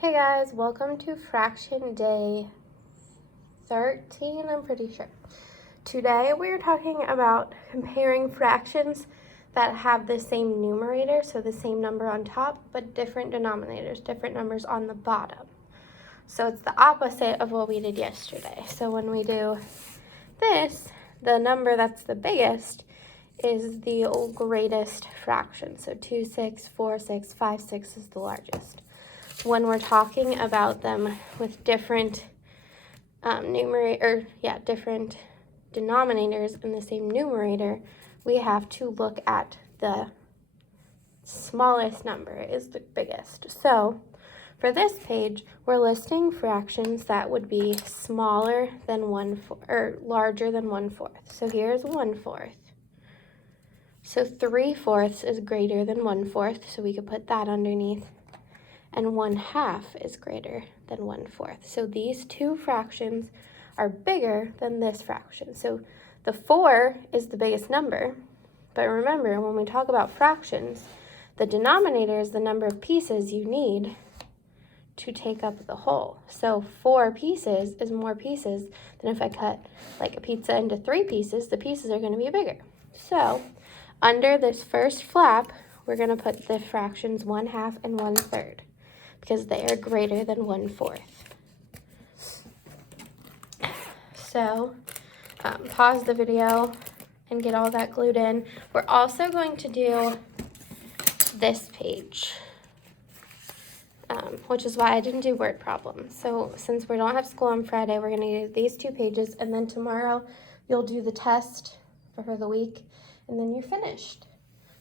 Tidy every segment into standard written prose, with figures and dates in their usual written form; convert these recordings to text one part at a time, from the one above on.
Hey guys, welcome to fraction day 13, I'm pretty sure. Today we're talking about comparing fractions that have the same numerator, so the same number on top, but different denominators, different numbers on the bottom. So it's the opposite of what we did yesterday. So when we do this, the number that's the biggest is the greatest fraction. So 2, 6, 4, 6, 5, 6 is the largest. When we're talking about them with different different denominators in the same numerator, we have to look at the smallest number is the biggest. So for this page, we're listing fractions that would be smaller than larger than 1/4. So here's 1/4. So 3/4 is greater than 1/4, so we could put that underneath. And 1/2 is greater than 1/4. So these two fractions are bigger than this fraction. So the 4 is the biggest number, but remember, when we talk about fractions, the denominator is the number of pieces you need to take up the whole. So 4 pieces is more pieces than if I cut like a pizza into 3 pieces, the pieces are going to be bigger. So under this first flap, we're going to put the fractions 1/2 and 1/3. Because they are greater than 1/4. So pause the video and get all that glued in. We're also going to do this page, which is why I didn't do word problems. So since we don't have school on Friday, we're going to do these 2 pages, and then tomorrow you'll do the test for the week, and then you're finished.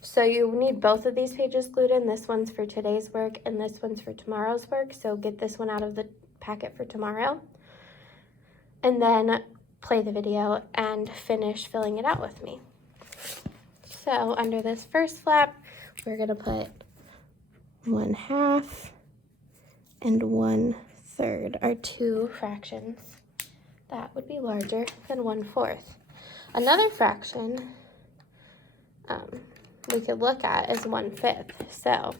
So you need both of these pages glued in. This one's for today's work and this one's for tomorrow's work. So get this one out of the packet for tomorrow. And then play the video and finish filling it out with me. So under this first flap, we're going to put 1/2 and 1/3 are 2 fractions that would be larger than 1/4. Another fraction we could look at is 1/5. So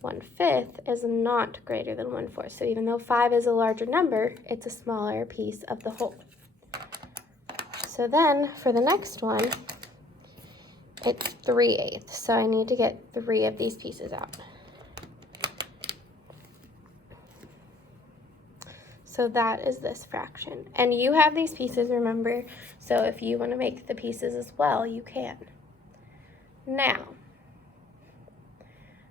1/5 is not greater than 1/4. So even though 5 is a larger number, it's a smaller piece of the whole. So then for the next one, it's 3/8. So I need to get 3 of these pieces out. So that is this fraction. And you have these pieces, remember. So if you want to make the pieces as well, you can. Now,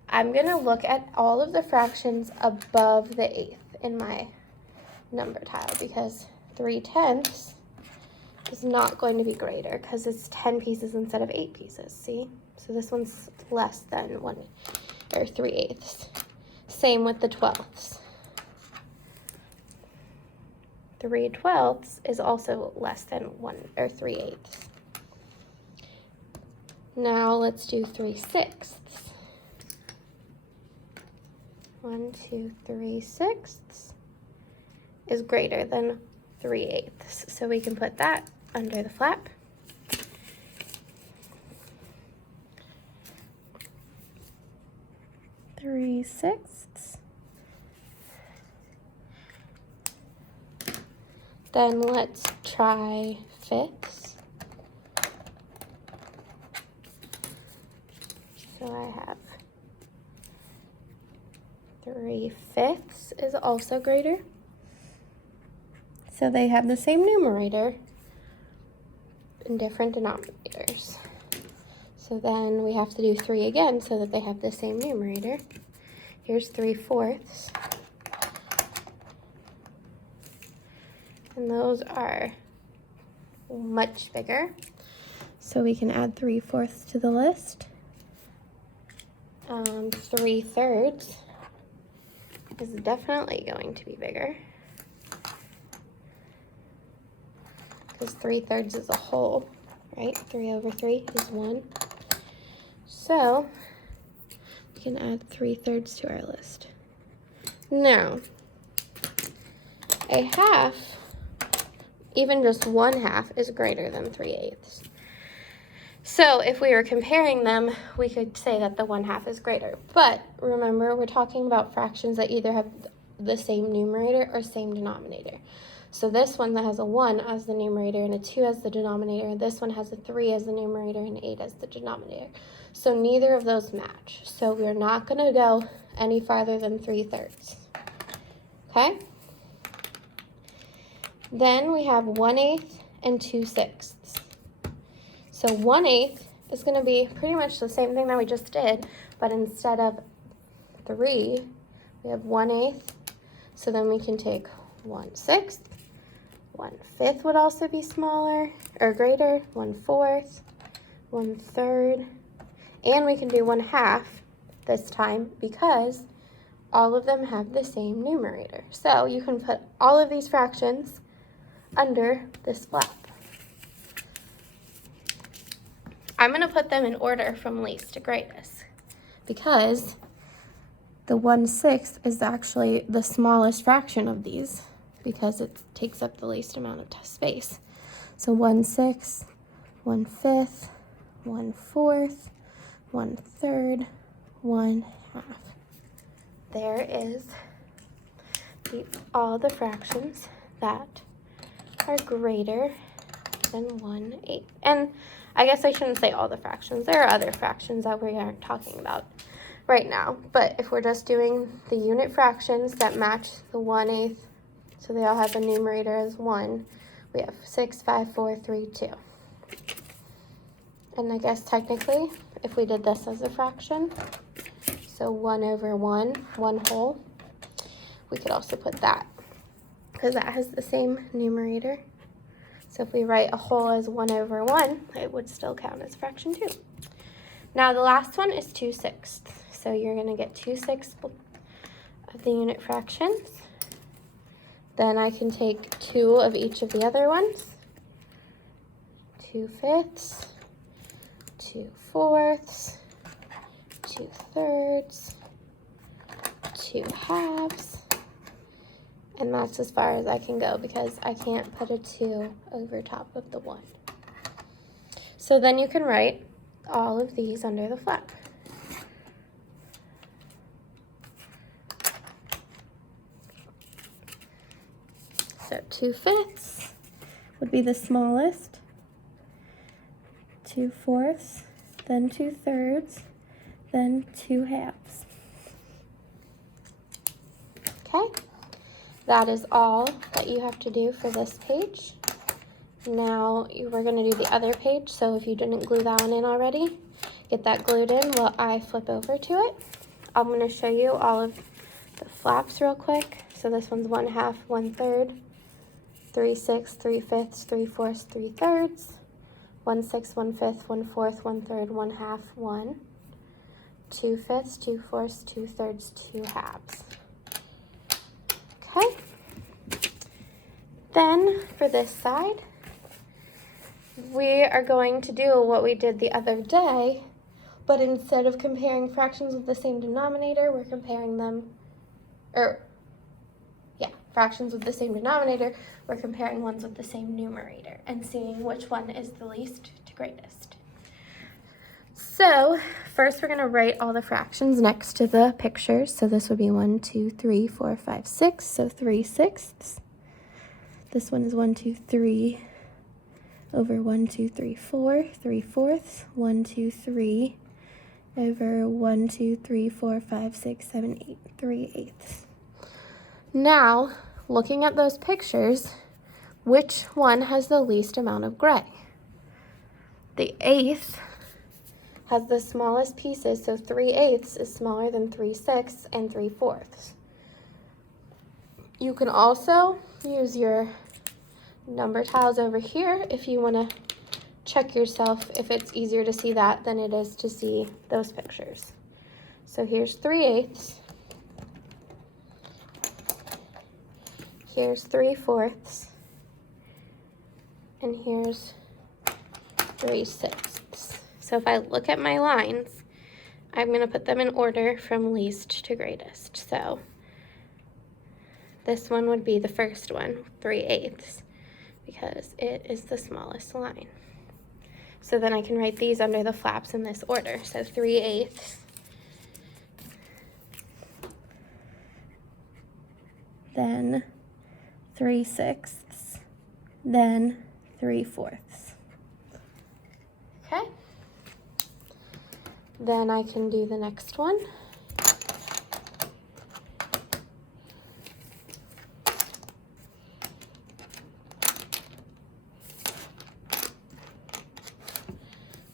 I'm going to look at all of the fractions above the 1/8 in my number tile, because 3/10 is not going to be greater because it's 10 pieces instead of 8 pieces, see? So this one's less than 3/8. Same with the 12ths. 3/12 is also less than 3/8. Now let's do 3/6. 1, 2, 3/6 is greater than 3/8. So we can put that under the flap. Three-sixths. Then let's try fifths. So I have 3/5 is also greater. So they have the same numerator in different denominators. So then we have to do 3 again so that they have the same numerator. Here's 3/4. And those are much bigger. So we can add 3/4 to the list. 3/3 is definitely going to be bigger, because 3/3 is a whole, right? 3/3 is 1. So we can add 3/3 to our list. Now, a half, even just 1/2, is greater than 3/8. So if we were comparing them, we could say that the 1/2 is greater. But remember, we're talking about fractions that either have the same numerator or same denominator. So this one that has a 1 as the numerator and a 2 as the denominator, and this one has a 3 as the numerator and 8 as the denominator. So neither of those match. So we're not going to go any farther than 3/3. Okay? Then we have 1/8 and 2/6. So 1/8 is going to be pretty much the same thing that we just did, but instead of 3, we have 1/8. So then we can take 1/6. 1/5 would also be smaller or greater. 1/4, 1/3, and we can do 1/2 this time because all of them have the same numerator. So you can put all of these fractions under this flap. I'm going to put them in order from least to greatest because the 1/6 is actually the smallest fraction of these because it takes up the least amount of space. So 1/6, 1/5, 1/4, 1/3, 1/2. There is all the fractions that are greater than 1/8. And I guess I shouldn't say all the fractions. There are other fractions that we aren't talking about right now. But if we're just doing the unit fractions that match the 1/8, so they all have a numerator as 1, we have 6, 5, 4, 3, 2. And I guess technically, if we did this as a fraction, so 1/1, 1 whole, we could also put that because that has the same numerator. So if we write a whole as 1/1, it would still count as fraction 2. Now the last one is 2/6. So you're going to get 2/6 of the unit fractions. Then I can take 2 of each of the other ones. 2/5, 2/4, 2/3, 2/2. And that's as far as I can go because I can't put a 2 over top of the 1. So then you can write all of these under the flap. So 2/5 would be the smallest, 2/4, then 2/3, then 2/2. Okay, that is all that you have to do for this page. Now we're going to do the other page, so if you didn't glue that one in already, get that glued in while I flip over to it. I'm going to show you all of the flaps real quick. So this one's 1/2, 1/3, 3/6, 3/5, 3/4, 3/3, 1/6, 1/5, 1/4, 1/3, 1/2, 1, 2/5, 2/4, 2/3, 2/2. Okay. Then for this side, we are going to do what we did the other day, but instead of comparing fractions with the same denominator, we're comparing them, fractions with the same denominator, we're comparing ones with the same numerator and seeing which one is the least to greatest. So first we're going to write all the fractions next to the pictures. So this would be 1, 2, 3, 4, 5, 6, so 3/6. This one is 1, 2, 3 over 1, 2, 3, 4, 3/4, 1, 2, 3 over 1, 2, 3, 4, 5, 6, 7, 8, 3/8. Now, looking at those pictures, which one has the least amount of gray? The 1/8 has the smallest pieces, so 3/8 is smaller than 3/6 and 3/4. You can also use your number tiles over here if you want to check yourself if it's easier to see that than it is to see those pictures. So here's 3/8. Here's 3/4. And here's 3/6. So if I look at my lines, I'm going to put them in order from least to greatest. So this one would be the first one, 3/8, because it is the smallest line. So then I can write these under the flaps in this order. So 3/8, then 3/6, then 3/4. Okay. Then I can do the next one.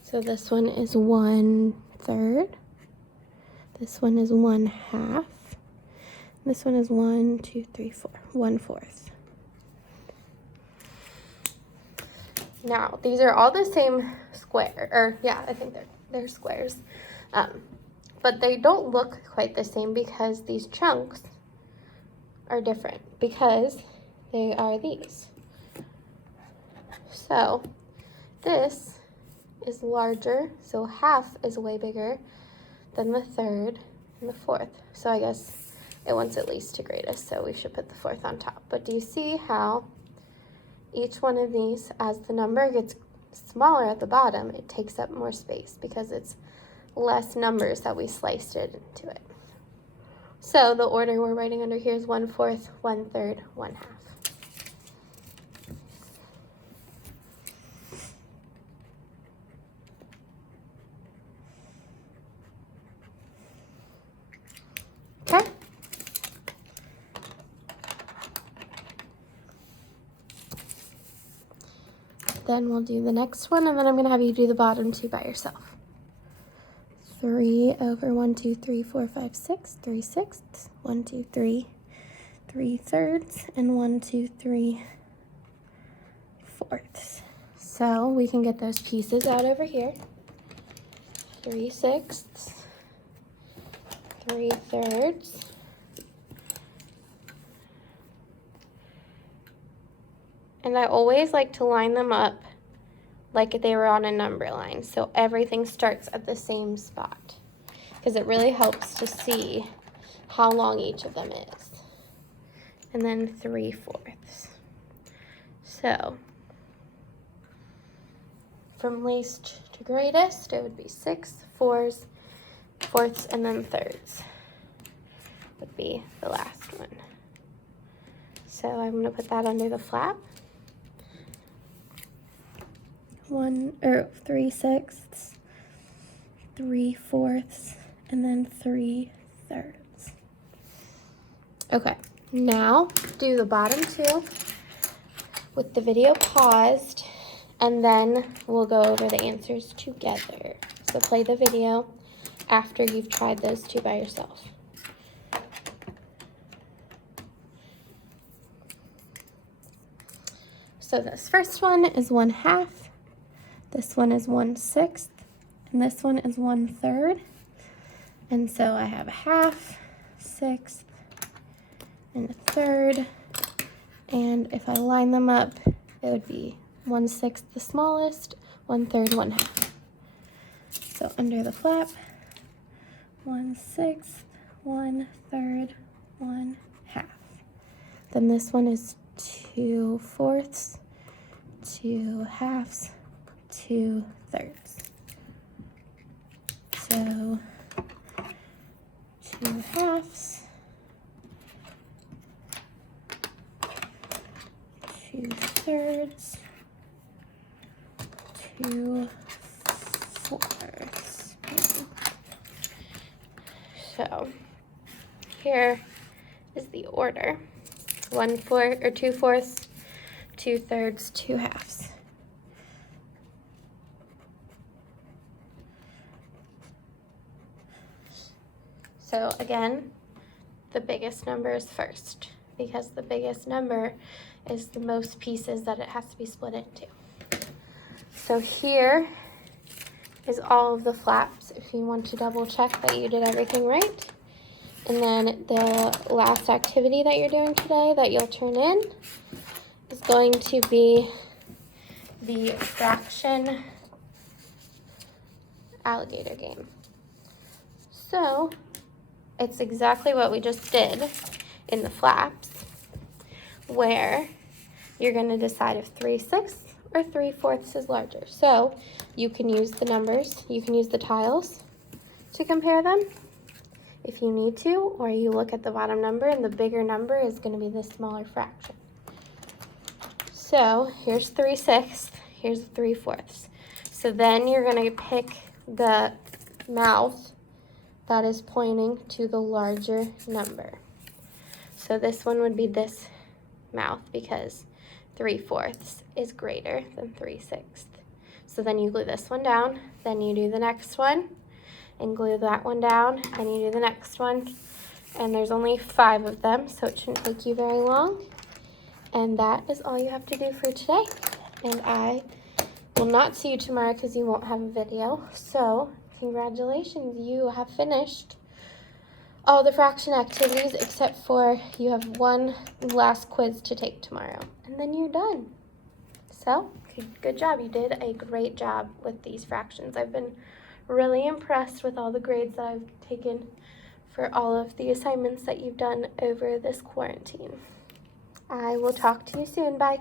So this one is 1/3. This one is 1/2. This one is 1, 2, 3, 4, 1/4. Now, these are all the same square, or yeah, I think they're squares. But they don't look quite the same because these chunks are different because they are these. So this is larger, so 1/2 is way bigger than the 1/3 and the 1/4. So I guess it wants it least to greatest, so we should put the 4th on top. But do you see how each one of these, as the number gets smaller at the bottom, it takes up more space because it's less numbers that we sliced it into it. So the order we're writing under here is 1/4, 1/3, 1/2. Okay. Then we'll do the next one, and then I'm going to have you do the bottom two by yourself. 3 over 1, 2, 3, 4, 5, 6, 3/6, 1, 2, 3, 3/3, and 1, 2, 3, 4. So we can get those pieces out over here. 3/6, 3/3. And I always like to line them up like they were on a number line, so everything starts at the same spot, because it really helps to see how long each of them is. And then 3/4. So from least to greatest, it would be 6, 4s, 4ths, and then 3rds would be the last one. So I'm going to put that under the flap. 3/6, 3/4, and then 3/3. Okay, now do the bottom two with the video paused, and then we'll go over the answers together. So play the video after you've tried those two by yourself. So this first one is 1/2. This one is 1/6, and this one is 1/3. And so I have 1/2, 1/6, and 1/3. And if I line them up, it would be 1/6 the smallest, 1/3, 1/2. So under the flap, 1/6, 1/3, 1/2. Then this one is 2/4, 2/2, 2/3. So 2/2, 2/3, 2/4. So here is the order: 1/4 or 2/4, 2/3, 2/2. So again, the biggest number is first, because the biggest number is the most pieces that it has to be split into. So here is all of the flaps if you want to double check that you did everything right. And then the last activity that you're doing today that you'll turn in is going to be the fraction alligator game. So it's exactly what we just did in the flaps, where you're going to decide if 3/6 or 3/4 is larger. So you can use the numbers, you can use the tiles to compare them, if you need to, or you look at the bottom number, and the bigger number is going to be the smaller fraction. So here's 3/6, here's 3/4. So then you're going to pick the mouth that is pointing to the larger number. So this one would be this mouth because 3/4 is greater than 3/6. So then you glue this one down, then you do the next one, and glue that one down, and you do the next one. And there's only 5 of them, so it shouldn't take you very long. And that is all you have to do for today. And I will not see you tomorrow because you won't have a video. So congratulations, you have finished all the fraction activities except for you have one last quiz to take tomorrow. And then you're done. So good job. You did a great job with these fractions. I've been really impressed with all the grades that I've taken for all of the assignments that you've done over this quarantine. I will talk to you soon. Bye.